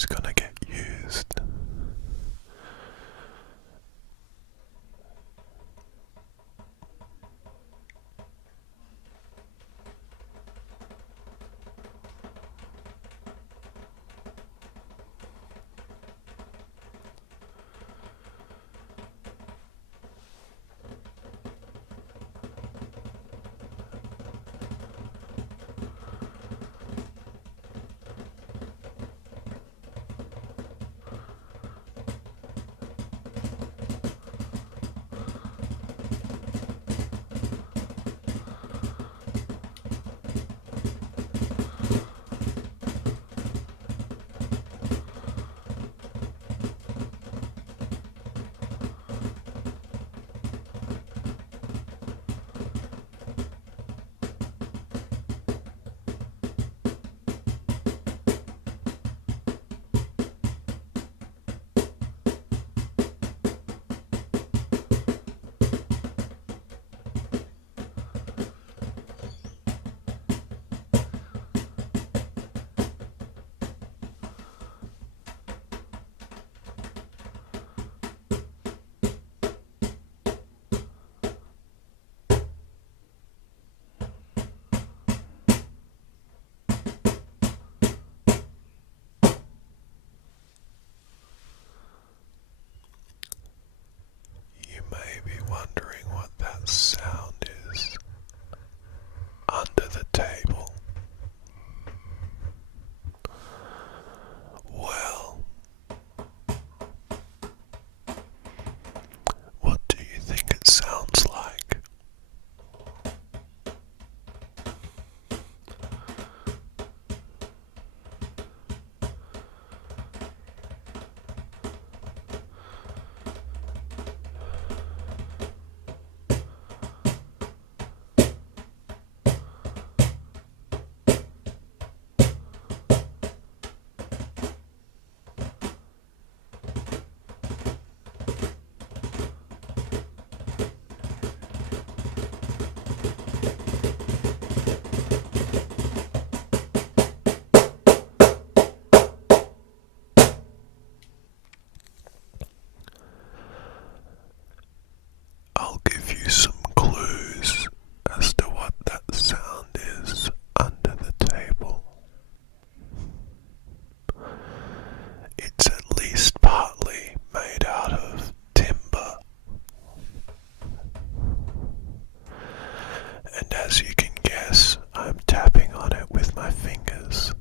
is gonna get used. You may be wondering what that sound is under the table. Well, what do you think it sounds like? I'll give you some clues as to what that sound is under the table. It's at least partly made out of timber. And as you can guess, I'm tapping on it with my fingers.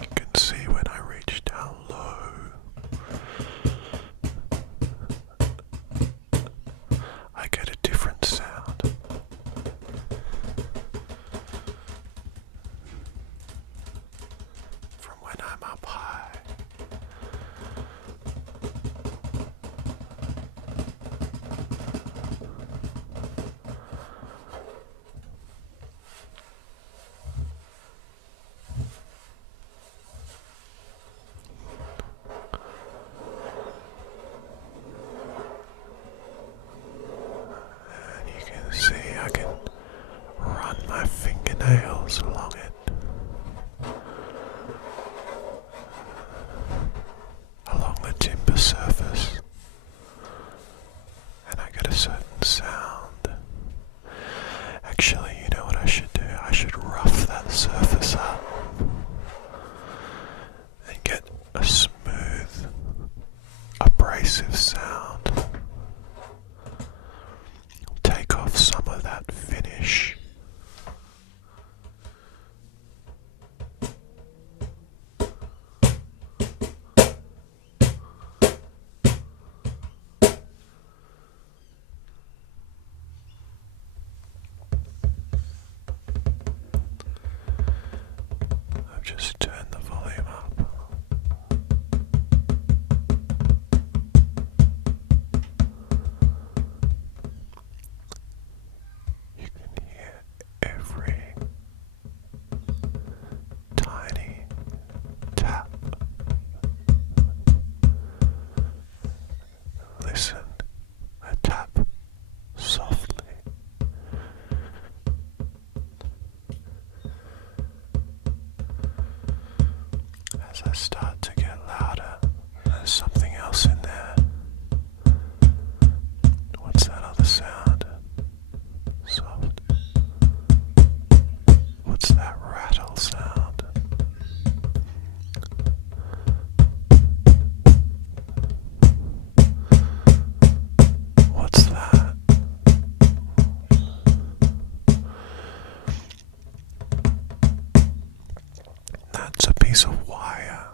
You can see when I reach down low, I get a different sound. From when I'm up high. And you can see I can run my fingernails along it, along the timber surface, and I get a certain sound. Actually, you know what I should do? I should rough that surface up and get a smooth, abrasive sound. Take off some of that finish. I've just turned the volume up. You can hear every tiny tap as I start to get louder, there's something else in there. What's that other sound? Soft. What's that rattle sound? What's that? That's a piece of wire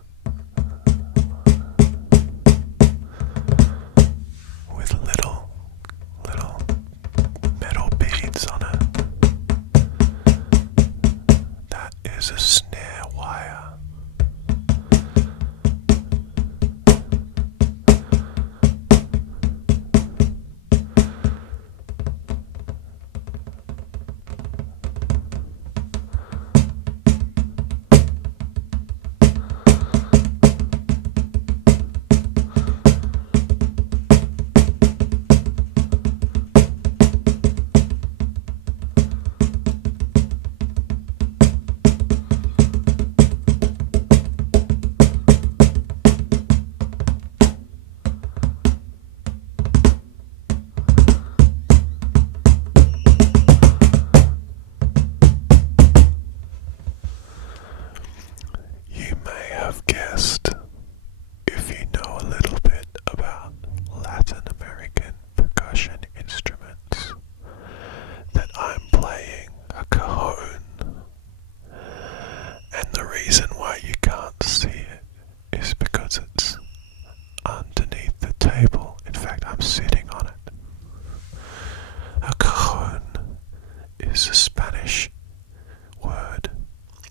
with little metal beads on it. That is a snare wire. You may have guessed, if you know a little bit about Latin American percussion instruments, that I'm playing a cajon. And the reason why you can't see it is because it's underneath the table. In fact, I'm sitting on it. A cajon is a Spanish word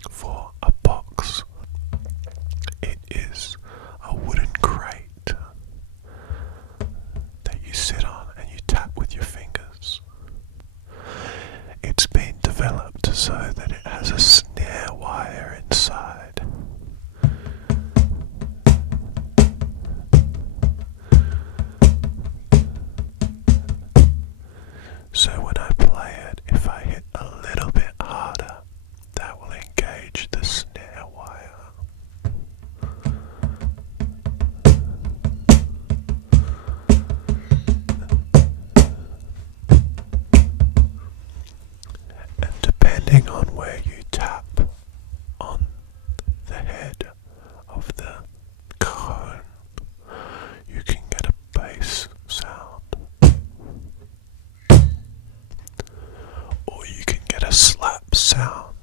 for a box. It is a wooden crate that you sit on and you tap with your fingers. It's been developed so that it has a snare wire inside. So when I play it, if I hit a little bit harder, that will engage the snare wire. And depending on where you tap on the head of the cone, you can get a bass sound, or you can get a slap sound.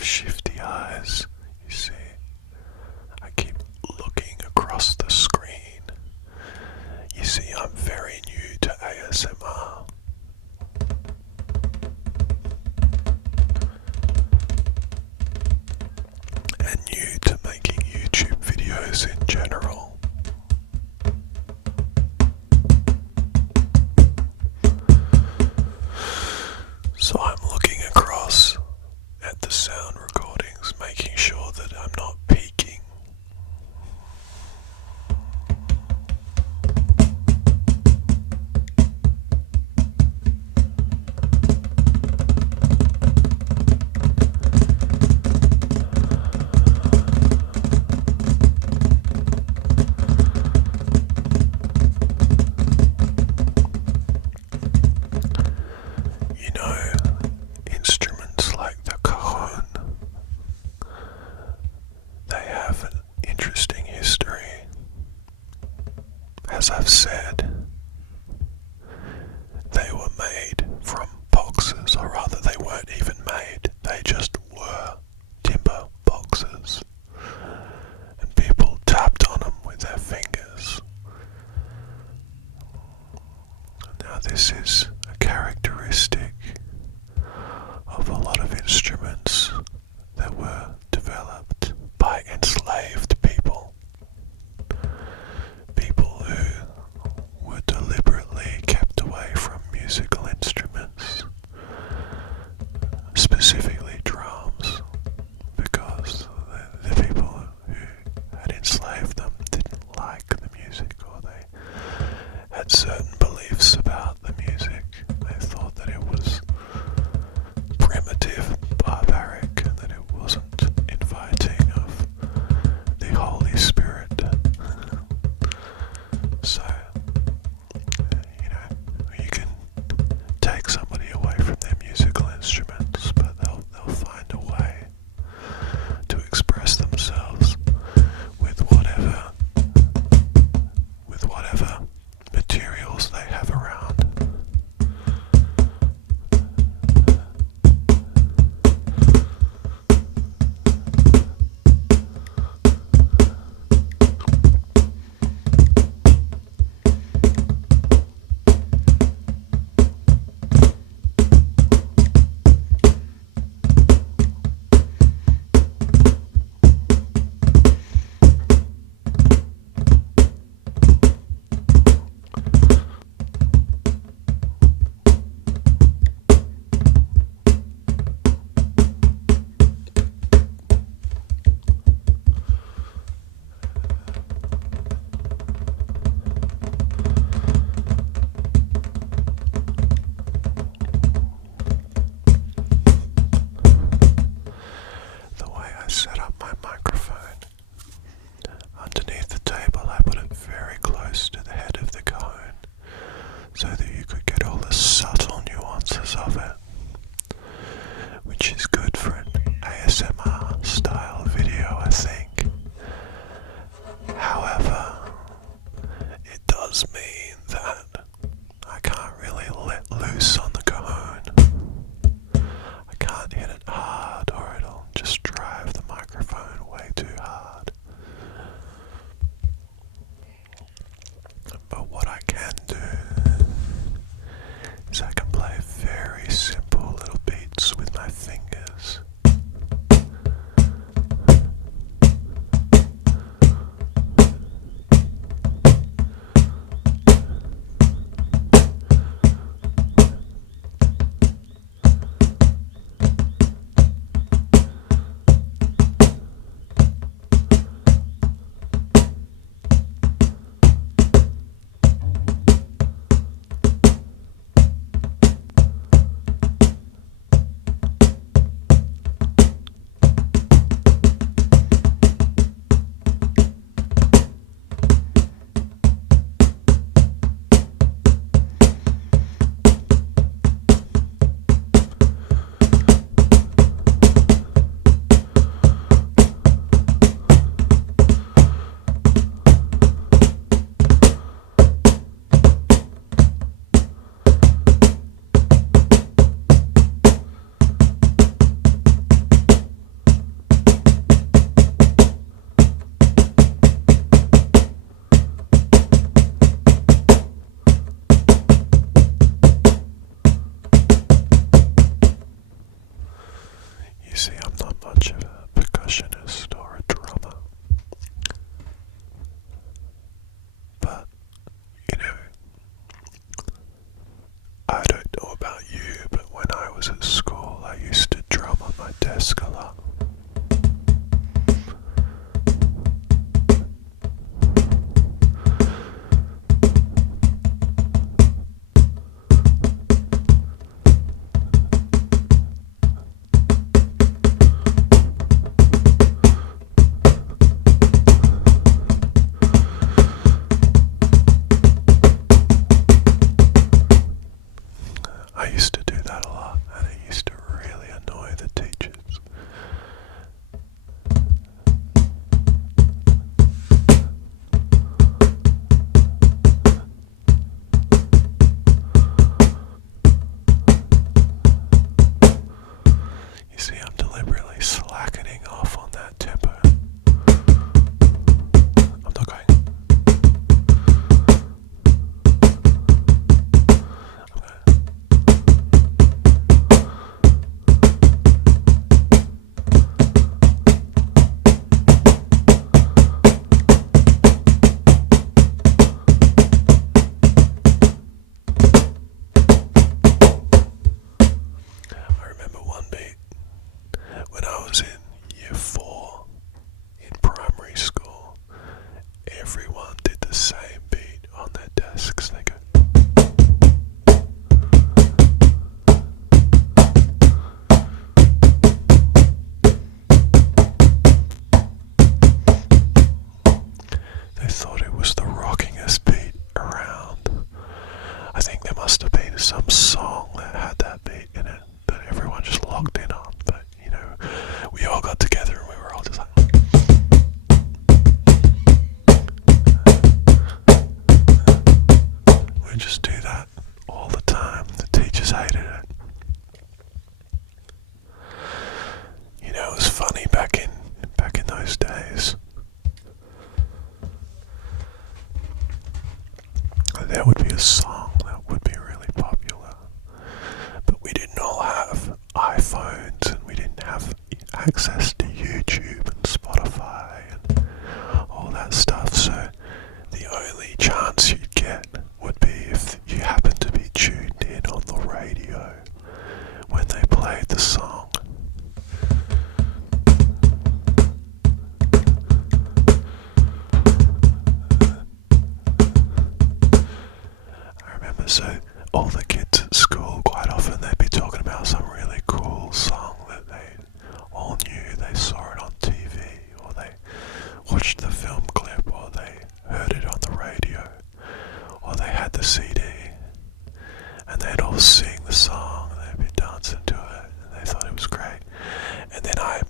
shifty the eyes. You see, I keep looking across the screen. You see, I'm very new to ASMR. And new to making YouTube videos in general. So I'm looking across at the sound recordings, making sure that I'm not peaking. You know, instruments like the cajon, they have an interesting history. As I've said, they were made from boxes, or rather they weren't even made, they just were timber boxes. And people tapped on them with their fingers. Now this is a characteristic of a lot of instruments that were developed by enslaved people. People who access to YouTube and Spotify and all that stuff, so the only chance you'd get would be if you happened to be tuned in on the radio when they played the song. I remember, so all the kids at school, quite often they'd be talking about some really cool song that they all knew. They saw it on TV, or they watched the film clip, or they heard it on the radio, or they had the CD, and they'd all sing the song, and they'd be dancing to it, and they thought it was great. And then I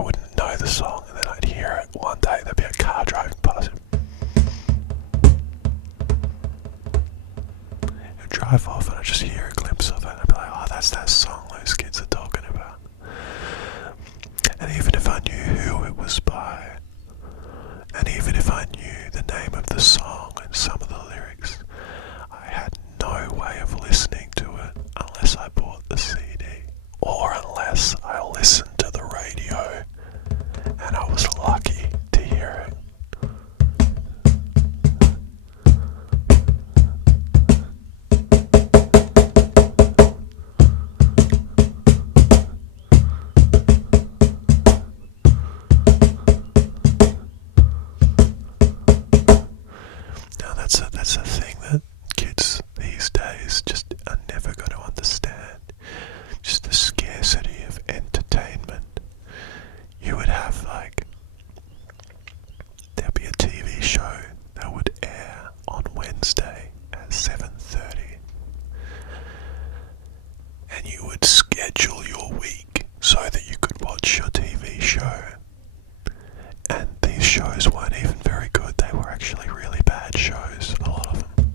wouldn't know the song, and then I'd hear it one day. There'd be a car driving past it. It'd drive off, and I'd just hear a glimpse of it, and I'd be like, oh, that's that song those kids are talking about. And even if I knew who it was by, and even if I knew the name of the song and some of the lyrics, I had no way of listening to it unless I bought the CD, or unless I listened to the radio, and I was lucky to hear it. That's a thing that kids these days just are never going to understand. Just the scarcity of entertainment. You would have there'd be a TV show that would air on Wednesday at 7:30, and you would schedule your week so that you could watch your TV show. And these shows weren't even very good. They were actually really bad shows, a lot of them.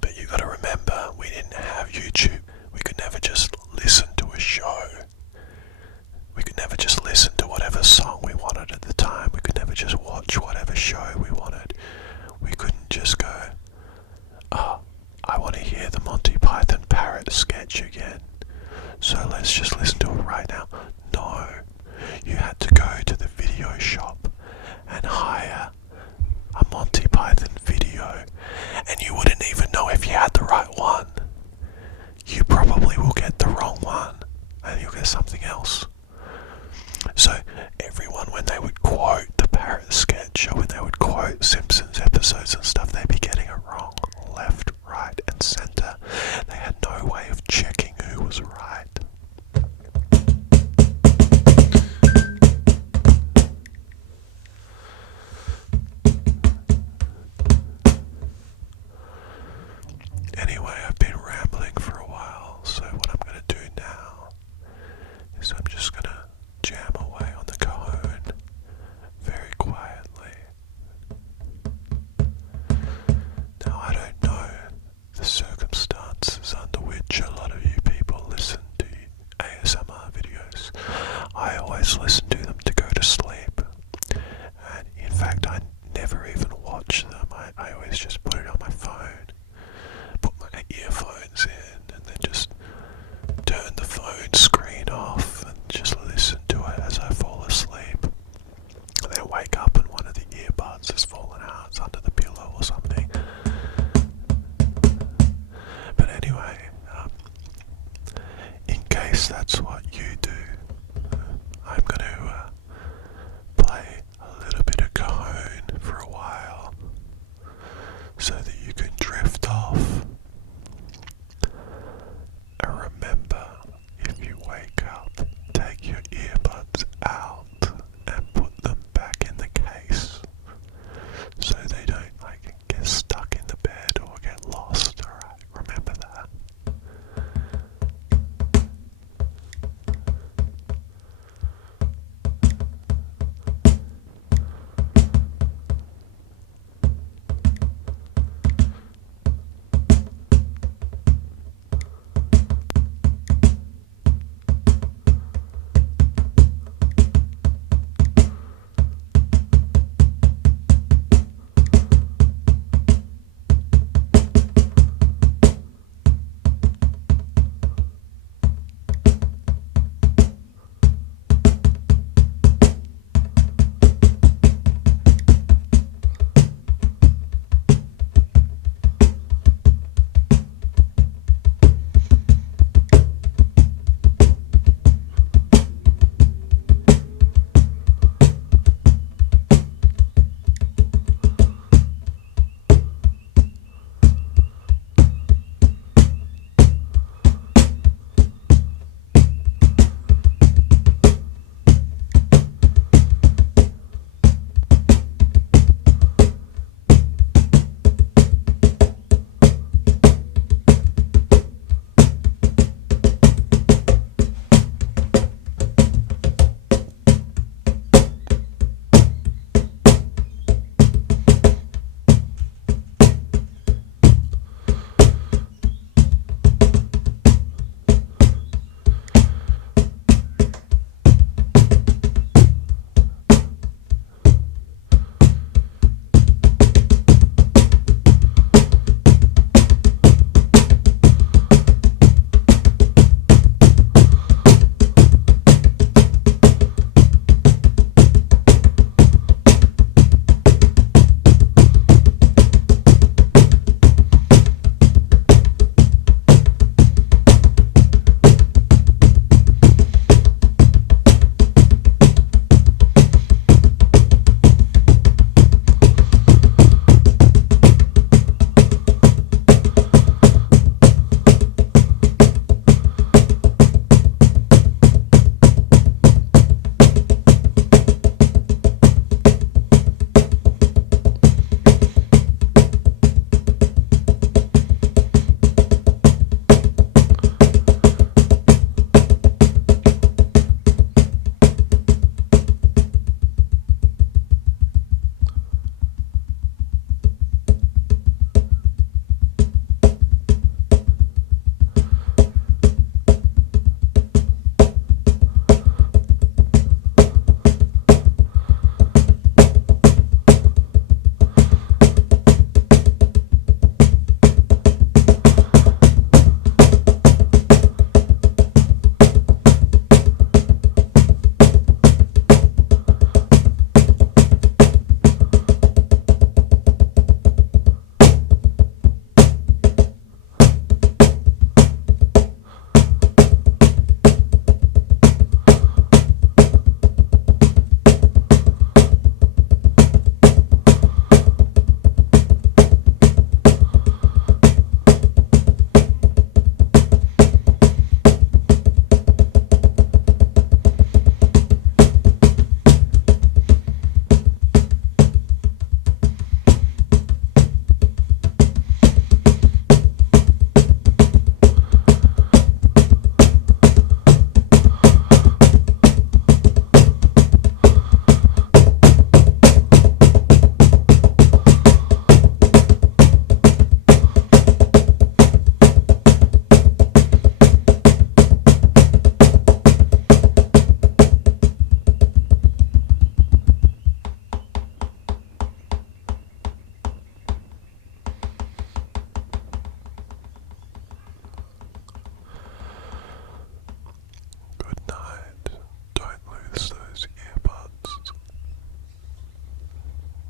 But you gotta remember, we didn't have YouTube. We could never just listen to a show. We could never just listen to whatever song we wanted at the time. We could never just watch whatever show we wanted. We couldn't just go, oh, I want to hear the Monty Python parrot sketch again, so let's just listen to it right now. No. You had to go to the video shop and hire a Monty Python video, and you wouldn't even know if you had the right one. You probably will get the wrong one, and you'll get something else. So everyone, when they would quote the parrot sketch, or when they would quote Simpsons episodes and stuff, they'd be getting it wrong, left, right, and centre. They had no way of checking who was right. Anyway, I've been rambling for a while, so what I'm going to do now is I'm just going to jam away on the cajon very quietly. Now, I don't know the circumstances under which a lot of you people listen to ASMR videos. I always listen to